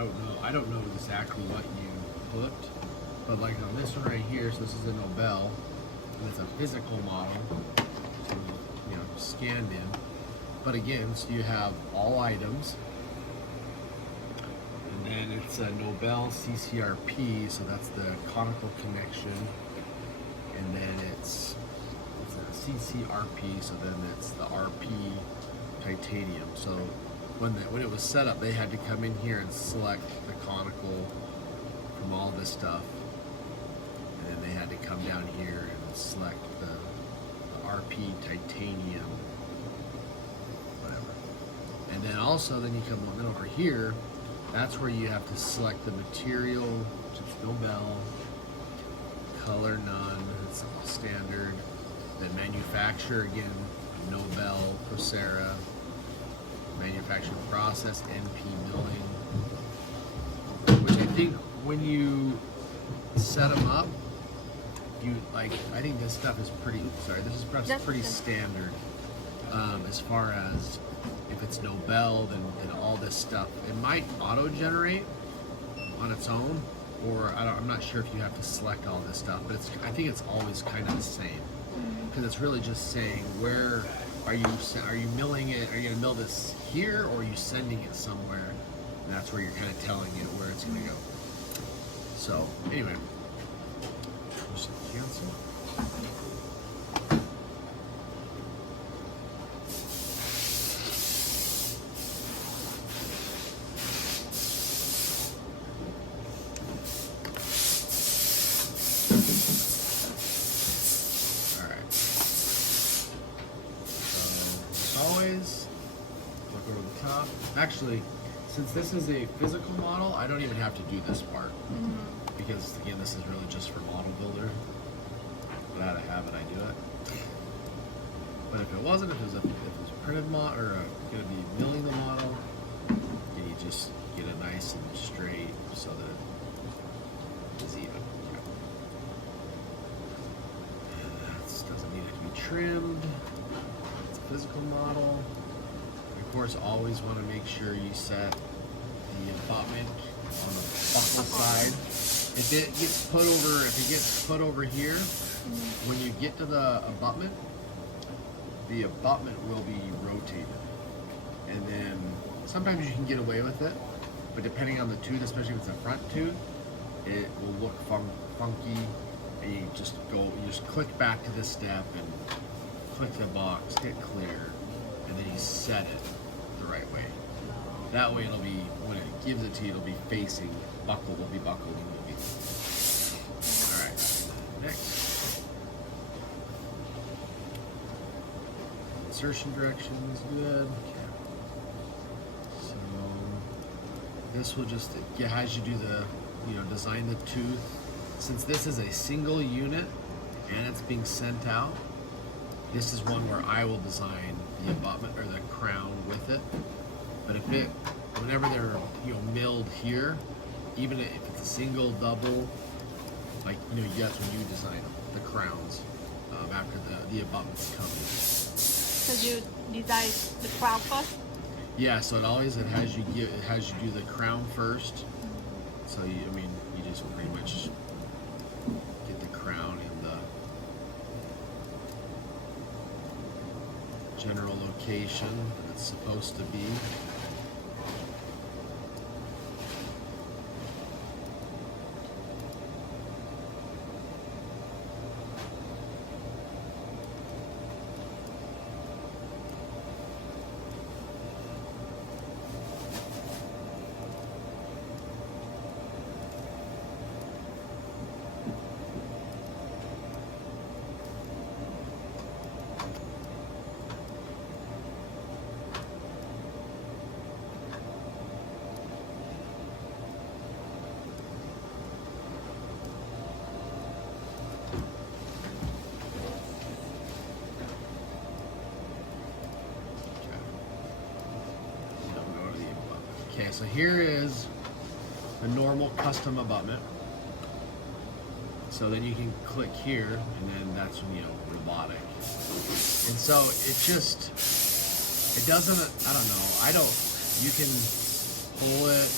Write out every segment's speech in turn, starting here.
I don't know exactly what you put, but like on this one right here, so this is a Nobel, and it's a physical model, so, you know, scanned in. But again, so you have all items, and then it's a Nobel CCRP, so that's the conical connection, and then it's a CCRP, so then it's the RP titanium. So when it was set up, they had to come in here and select the conical from all this stuff, and then they had to come down here and select the RP titanium, whatever. And then also, then you come over here. That's where you have to select the material, which is Nobel, color none, it's standard. Then manufacturer, again, Nobel, Procera. Manufacturing process, NP milling. Which I think when you set them up, you like, I think this stuff is pretty, this is perhaps pretty standard as far as if it's Nobel, then all this stuff. It might auto-generate on its own, or I'm not sure if you have to select all this stuff, but I think it's always kind of the same, because it's really just saying where are you milling it? Are you going to mill this here, or are you sending it somewhere? And that's where you're kind of telling it where it's going to go. So anyway, just cancel. Always look over the top. Actually, since this is a physical model, I don't even have to do this part, because again, this is really just for model builder. But out of habit, I do it. But if it wasn't, if it was a printed model, or going to be milling the model, then you just get it nice and straight so that it is even. And that doesn't need it to be trimmed. Physical model. Of course, always want to make sure you set the abutment on the buckle side. If it gets put over here, when you get to the abutment will be rotated. And then sometimes you can get away with it, but depending on the tooth, especially if it's a front tooth, it will look funky. And you just click back to this step and click the box, hit clear, and then you set it the right way. That way it'll be, when it gives it to you, it'll be facing, buckle will be buckled, and it'll be. Alright, next. Insertion direction is good. Okay. So, this will just, as you do the, design the tooth, since this is a single unit and it's being sent out, this is one where I will design the abutment or the crown with it. But whenever they're milled here, even if it's a single, double, like that's when you design the crowns after the abutments come in. So you design the crown first? Yeah. So it has you do the crown first. So you just pretty much get the crown in the general location that it's supposed to be. Okay, so here is the normal custom abutment. So then you can click here, and then that's when robotic. And so it doesn't, I don't know, you can pull it,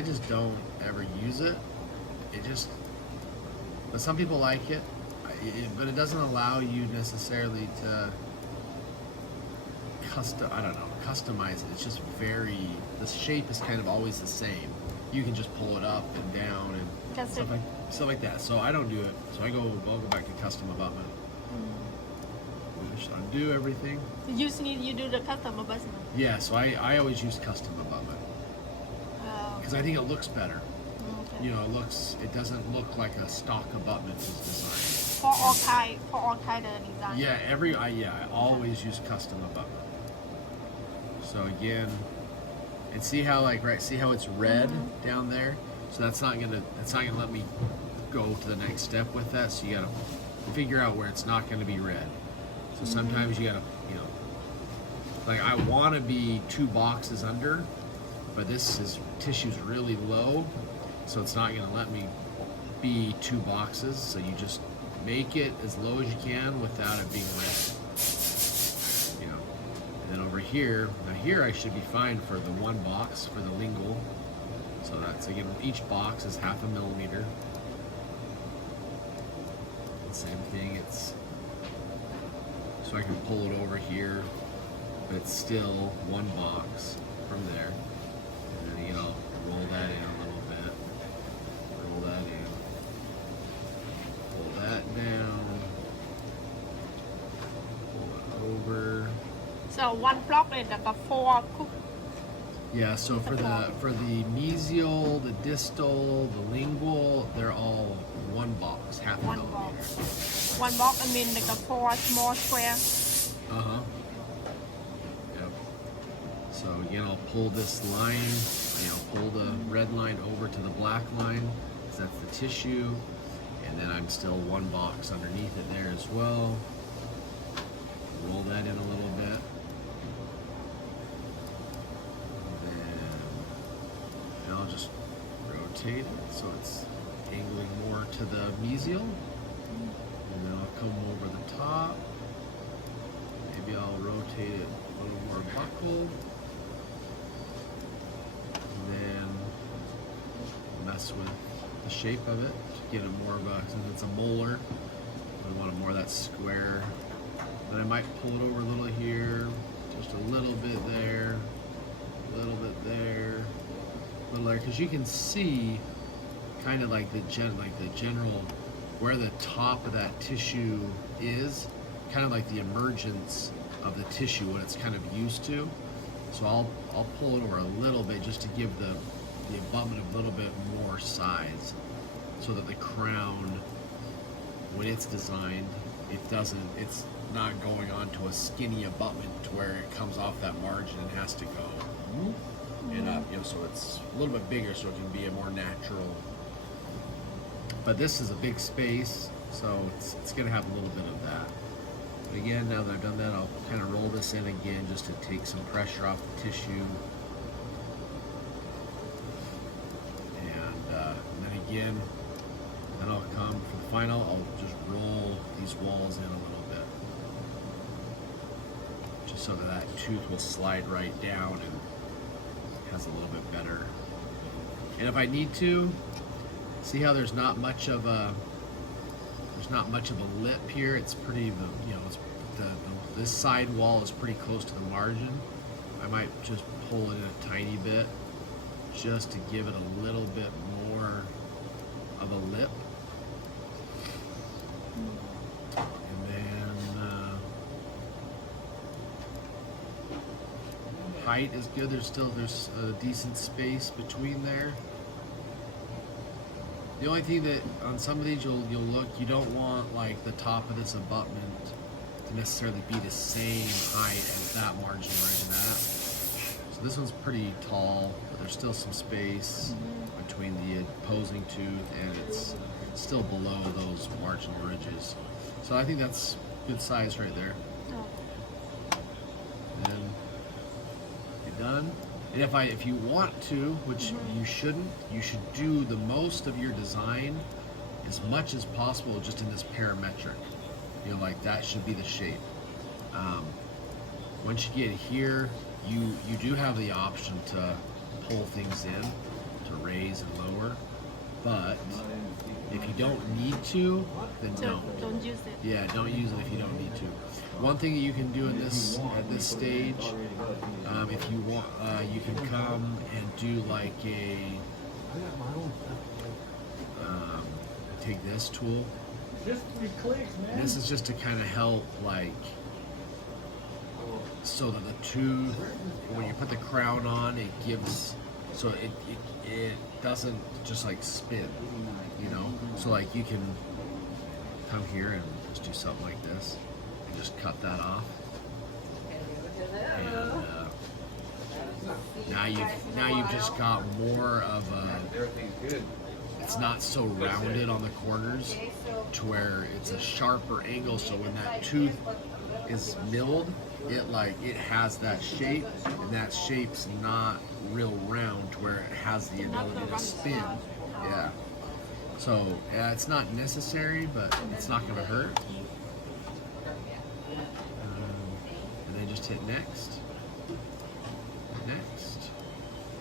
I just don't ever use it. It just, but some people like it, but it doesn't allow you necessarily to customize it. It's just the shape is kind of always the same. You can just pull it up and down and stuff like that. So I don't do it. So I'll go back to custom abutment. Just undo everything. Usually you do the custom abutment. Yeah, so I always use custom abutment. Because I think it looks better. Okay. You know, it doesn't look like a stock abutment is designed. For all kind of design. Yeah, I always use custom abutment. So again, and see how see how it's red down there? So that's not gonna let me go to the next step with that. So you gotta figure out where it's not gonna be red. So sometimes you gotta, like I wanna be 2 boxes under, but tissue's really low, so it's not gonna let me be 2 boxes. So you just make it as low as you can without it being red. And then over here, now here I should be fine for the 1 box for the lingual. So that's, again, each box is 1/2 millimeter. And same thing, so I can pull it over here, but it's still 1 box from there. And then, roll that in a little bit. Roll that in. Pull that down. Pull it over. So 1 block is like a 4 cook. Yeah, so for the mesial, the distal, the lingual, they're all 1 box, 1/2 1 millimeter. box. 1 box, I mean like a 4 small square. Yep. So again, I'll pull this line, pull the red line over to the black line, because that's the tissue, and then I'm still 1 box underneath it there as well. Roll that in a little bit. And I'll just rotate it so it's angling more to the mesial. And then I'll come over the top. Maybe I'll rotate it a little more buccal. And then mess with the shape of it to get it more of a, since it's a molar, I want it more of that square. Then I might pull it over a little here, just a little bit there, a little bit there, a little there, because you can see kind of like the general where the top of that tissue is, kind of like the emergence of the tissue, what it's kind of used to. So I'll pull it over a little bit just to give the abutment a little bit more size, so that the crown, when it's designed, it's not going onto a skinny abutment to where it comes off that margin and has to go and up, so it's a little bit bigger, so it can be a more natural. But this is a big space, so it's going to have a little bit of that. But again, now that I've done that, I'll kind of roll this in again just to take some pressure off the tissue. And then again, then I'll come for the final, I'll just roll these walls in a little bit, just so that tooth will slide right down and has a little bit better. And if I need to, see how there's not much of a lip here. It's pretty, this side wall is pretty close to the margin. I might just pull it in a tiny bit just to give it a little bit more of a lip. And then height is good. There's a decent space between there. The only thing that on some of these you'll look, you don't want like the top of this abutment to necessarily be the same height as that margin right in that. So this one's pretty tall, but there's still some space between the opposing tooth, and it's still below those marginal ridges. So I think that's good size right there. And then you're done. And if you want to, which you shouldn't, you should do the most of your design as much as possible just in this parametric. Like that should be the shape. Once you get here, you do have the option to pull things in to raise and lower. But if you don't need to, then Don't use it. Yeah, don't use it if you don't need to. One thing that you can do in this at this stage, if you want, you can come and do like a take this tool. Just 3 clicks, man. This is just to kind of help, like, so that the tooth, when you put the crown on, it gives, so it doesn't just like spin, you know. So like you can come here and just do something like this and just cut that off. And now you've just got more of a. It's not so rounded on the corners to where it's a sharper angle. So when that tooth is milled, it has that shape, and that shape's not real round to where it has the ability to spin. Yeah. So it's not necessary, but it's not going to hurt. And then just hit next. Next.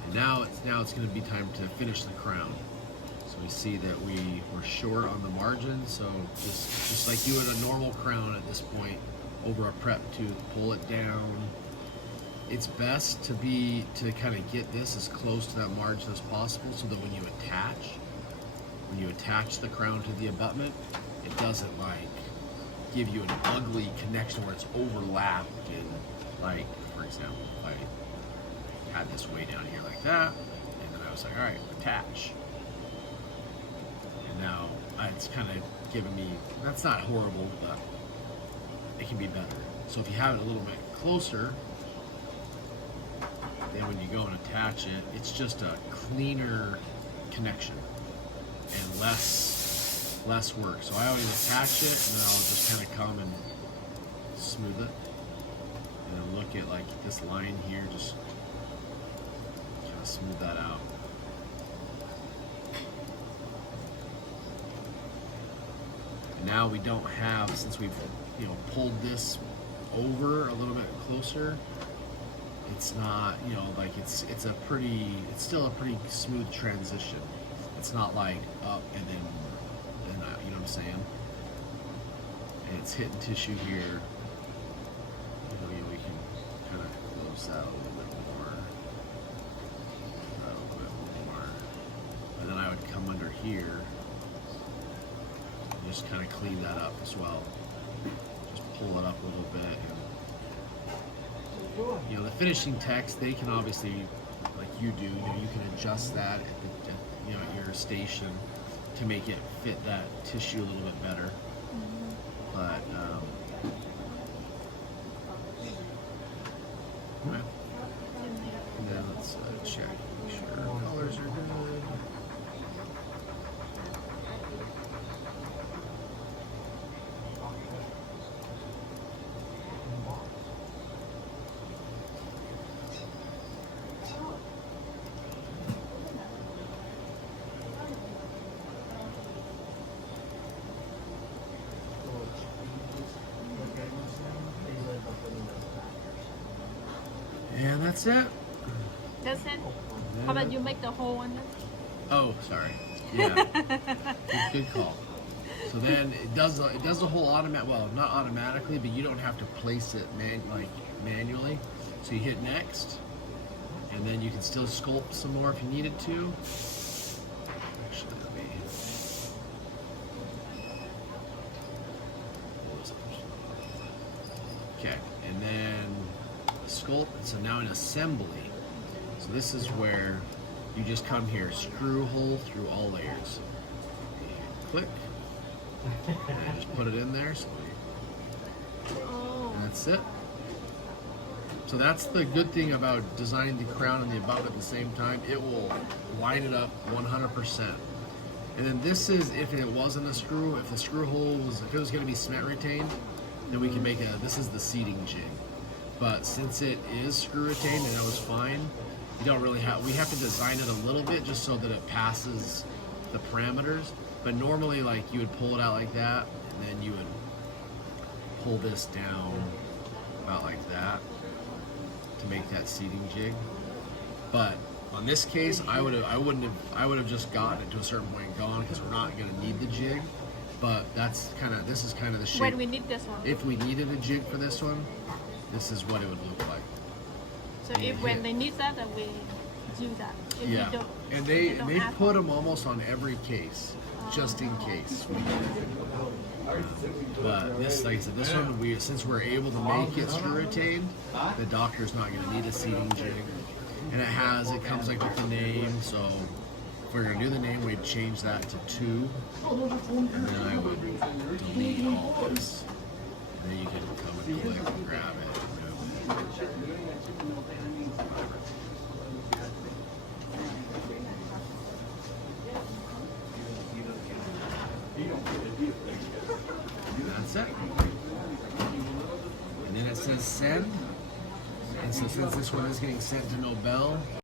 And now it's going to be time to finish the crown. So we see that we were short on the margin. So just like you would a normal crown at this point over a prep tooth, pull it down. It's best to kind of get this as close to that margin as possible, so that when you attach the crown to the abutment, it doesn't like give you an ugly connection where it's overlapped. And like, for example, if I had this way down here like that, and then I was like, all right, attach. And now it's kind of giving me, that's not horrible, but it can be better. So if you have it a little bit closer, then when you go and attach it, it's just a cleaner connection and less work. So I always attach it, and then I'll just kind of come and smooth it, and then look at like this line here, just kind of smooth that out. And now we don't have, since we've pulled this over a little bit closer, it's not, like it's still a pretty smooth transition. It's not like up and then you know what I'm saying? And it's hitting tissue here. We can kind of close that a little bit more. And then I would come under here and just kind of clean that up as well. Just pull it up a little bit. And, the finishing text, they can obviously, like you do, you can adjust that at your station to make it fit that tissue a little bit better. But right. And then let's check, make sure our colors are good. And that's it. That's it? How about you make the whole one then? Oh, sorry. Yeah. Good call. So then it does the whole not automatically, but you don't have to place it manually. So you hit next, and then you can still sculpt some more if you needed to. Actually, let me. Okay, and then sculpt. So now in assembly. So this is where you just come here, screw hole through all layers, and click, and just put it in there. So and that's it. So that's the good thing about designing the crown and the abutment at the same time. It will line it up 100%. And then this is if it wasn't a screw. If the screw hole was, if it was going to be cement retained, then we can make this is the seating jig. But since it is screw retained and it was fine, we don't really we have to design it a little bit just so that it passes the parameters. But normally, like, you would pull it out like that, and then you would pull this down about like that to make that seating jig. But On this case, I would have just gotten it to a certain point and gone because we're not going to need the jig. But this is kind of the shape. When we need this one. If we needed a jig for this one, this is what it would look like. So if when they need that, then we do that. If Yeah, we don't, and we they don't add put one. them almost on every case, just in case. But this, like I said, this one since we're able to make it screw retained, the doctor's not going to need a seating jig, and it comes like with the name. So if we're going to do the name, we'd change that to 2, and then I would delete all this. And then you can come and click and grab it and move it. That's it. And then it says send. And so since this one is getting sent to Nobel,